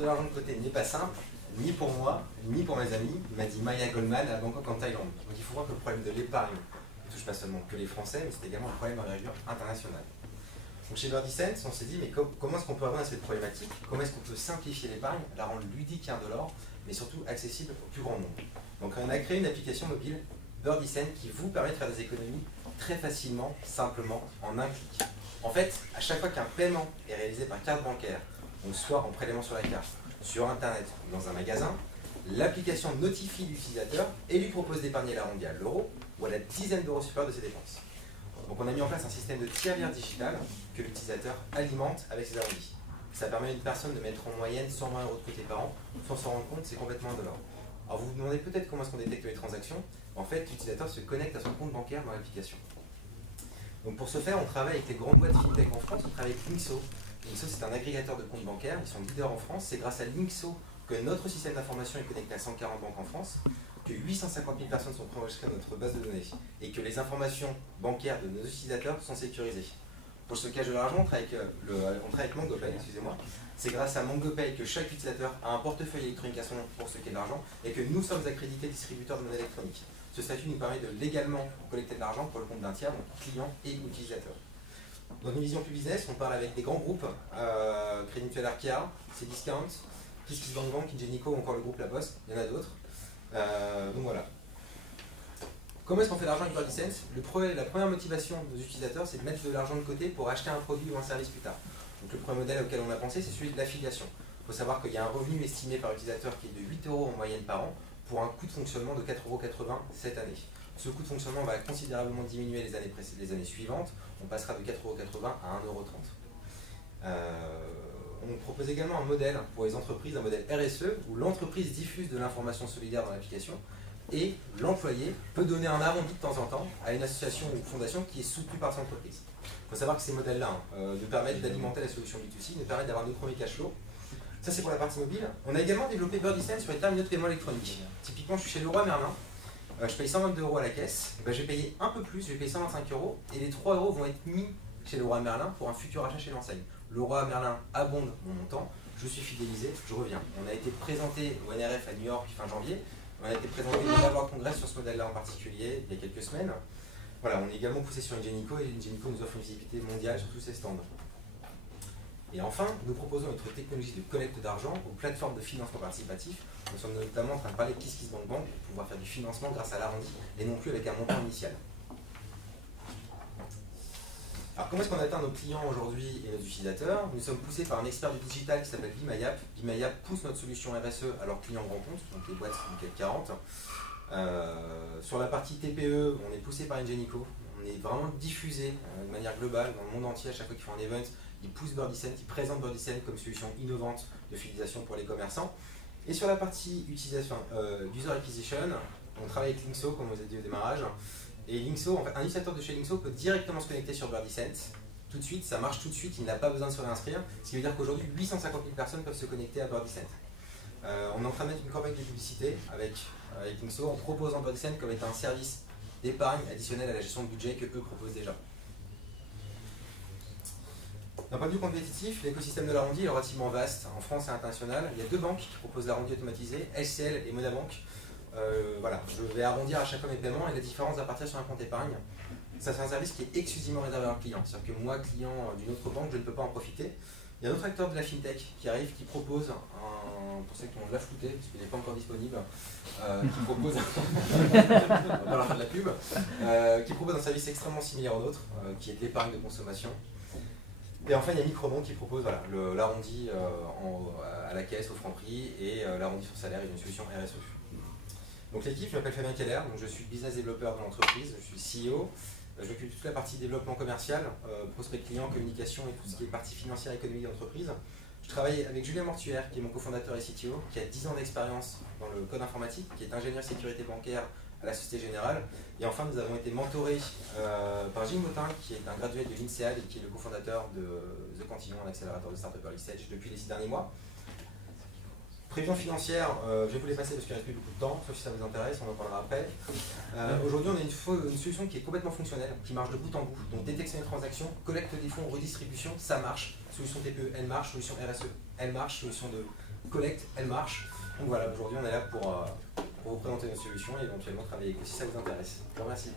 de l'argent de côté n'est pas simple, ni pour moi, ni pour mes amis, m'a dit Maya Goldman à Bangkok en Thaïlande. Donc il faut voir que le problème de l'épargne ne touche pas seulement que les Français, mais c'est également un problème d'envergure internationale. Donc chez Birdie Sense, on s'est dit, mais comment est-ce qu'on peut répondre à cette problématique? Comment est-ce qu'on peut simplifier l'épargne, la rendre ludique et indolore, mais surtout accessible au plus grand nombre? Donc on a créé une application mobile, Birdie Sense, qui vous permet de faire des économies très facilement, simplement, en un clic. En fait, à chaque fois qu'un paiement est réalisé par carte bancaire, donc soit en prélèvement sur la carte, sur Internet ou dans un magasin, l'application notifie l'utilisateur et lui propose d'épargner l'arrondi à l'euro ou à la dizaine d'euros supérieure de ses dépenses. Donc on a mis en place un système de tirelire digital que l'utilisateur alimente avec ses arrondis. Ça permet à une personne de mettre en moyenne 120 € de côté par an, sans s'en rendre compte, c'est complètement indolore. Alors vous vous demandez peut-être comment est-ce qu'on détecte les transactions. En fait, l'utilisateur se connecte à son compte bancaire dans l'application. Donc pour ce faire, on travaille avec les grandes boîtes fintech en France, on travaille avec Linkso. Linkso, c'est un agrégateur de comptes bancaires, ils sont leaders en France. C'est grâce à Linkso que notre système d'information est connecté à 140 banques en France, que 850 000 personnes sont préenregistrées dans notre base de données et que les informations bancaires de nos utilisateurs sont sécurisées. Pour le stockage de l'argent, on travaille avec MangoPay, excusez-moi. C'est grâce à MangoPay que chaque utilisateur a un portefeuille électronique à son nom pour stocker de l'argent et que nous sommes accrédités distributeurs de monnaie électronique. Ce statut nous permet de légalement collecter de l'argent pour le compte d'un tiers, donc client et utilisateur. Dans une vision plus business, on parle avec des grands groupes, Crédit Mutuel Arkea, Cdiscount, KissKissBankBank, Ingenico ou encore le groupe La Poste, il y en a d'autres. Donc voilà. Comment est-ce qu'on fait de l'argent avec Birdie Sense? La première motivation de nos utilisateurs, c'est de mettre de l'argent de côté pour acheter un produit ou un service plus tard. Donc le premier modèle auquel on a pensé, c'est celui de l'affiliation. Il faut savoir qu'il y a un revenu estimé par utilisateur qui est de 8 € en moyenne par an, pour un coût de fonctionnement de 4,80 € cette année. Ce coût de fonctionnement va considérablement diminuer les années suivantes. On passera de 4,80 € à 1,30 €. On propose également un modèle pour les entreprises, un modèle RSE, où l'entreprise diffuse de l'information solidaire dans l'application et l'employé peut donner un arrondi de temps en temps à une association ou fondation qui est soutenue par son entreprise. Il faut savoir que ces modèles-là nous permettent d'alimenter la solution B2C, nous permettent d'avoir nos premiers cash flow. Ça, c'est pour la partie mobile. On a également développé Birdie Sense sur les terminaux de paiement électronique. Typiquement, je suis chez Leroy Merlin, je paye 122 € à la caisse, et je vais payer un peu plus, je vais payer 125 € et les 3 € vont être mis chez Leroy Merlin pour un futur achat chez l'enseigne. Leroy Merlin abonde mon montant, je suis fidélisé, je reviens. On a été présenté au NRF à New York fin janvier, on a été présenté au World Congress sur ce modèle-là en particulier il y a quelques semaines. Voilà, on est également poussé sur Ingenico et Ingenico nous offre une visibilité mondiale sur tous ses stands. Et enfin, nous proposons notre technologie de collecte d'argent aux plateformes de financement participatif. Nous sommes notamment en train de parler de KissKissBankBank pour pouvoir faire du financement grâce à l'arrondi et non plus avec un montant initial. Alors comment est-ce qu'on atteint nos clients aujourd'hui et nos utilisateurs? Nous sommes poussés par un expert du digital qui s'appelle Bimayap. Bimayap pousse notre solution RSE à leurs clients grands comptes, donc les boîtes du CAC 40. Sur la partie TPE, on est poussé par Ingenico. On est vraiment diffusé de manière globale dans le monde entier à chaque fois qu'ils font un event. Ils poussent Birdie Sense, ils présentent Birdie Sense comme solution innovante de fidélisation pour les commerçants. Et sur la partie utilisation, user acquisition, on travaille avec Linkso, comme on vous a dit au démarrage. Et Linkso, en fait, un utilisateur de chez Linkso peut directement se connecter sur Birdie Sense. Tout de suite, ça marche tout de suite, il n'a pas besoin de se réinscrire. Ce qui veut dire qu'aujourd'hui, 850 000 personnes peuvent se connecter à Birdie Sense. On est en train de mettre une campagne de publicité avec Linkso en proposant Birdie Sense comme étant un service d'épargne additionnel à la gestion de budget que eux proposent déjà. D'un point de vue compétitif, l'écosystème de l'arrondi est relativement vaste en France et international. Il y a 2 banques qui proposent l'arrondi automatisé, LCL et Monabank. Voilà, je vais arrondir à chaque fois mes paiements et la différence va partir sur un compte épargne. Ça, c'est un service qui est exclusivement réservé à leurs clients. C'est-à-dire que moi, client d'une autre banque, je ne peux pas en profiter. Il y a un autre acteur de la fintech qui arrive, qui propose, pour ceux qui ont de la flouté, parce qu'il n'est pas encore disponible, qui propose, on va pas faire de la pub, qui propose un service extrêmement similaire au nôtre, qui est de l'épargne de consommation. Et enfin, il y a Microbank qui propose voilà, l'arrondi à la caisse, au franc prix, et l'arrondi sur salaire, une solution RSE. Donc l'équipe, je m'appelle Fabien Keller, donc je suis business développeur de l'entreprise, je suis CEO, je m'occupe de toute la partie développement commercial, prospect client, communication et tout ce qui est partie financière et économique d'entreprise. Je travaille avec Julien Mortuaire, qui est mon cofondateur et CTO, qui a 10 ans d'expérience dans le code informatique, qui est ingénieur sécurité bancaire à la Société Générale. Et enfin, nous avons été mentorés par Gilles Motin, qui est un gradué de l'INSEAD et qui est le cofondateur de The Continuum, un accélérateur de start-up early stage, depuis les 6 derniers mois. Prévision financière, je vais vous les passer parce qu'il ne reste plus beaucoup de temps, sauf si ça vous intéresse, on en parlera après. Aujourd'hui, on a une solution qui est complètement fonctionnelle, qui marche de bout en bout. Donc détection des transactions, collecte des fonds, redistribution, ça marche. Solution TPE, elle marche. Solution RSE, elle marche. Solution de collecte, elle marche. Donc voilà, aujourd'hui, on est là pour vous présenter notre solution et éventuellement travailler avec vous si ça vous intéresse. Je vous remercie.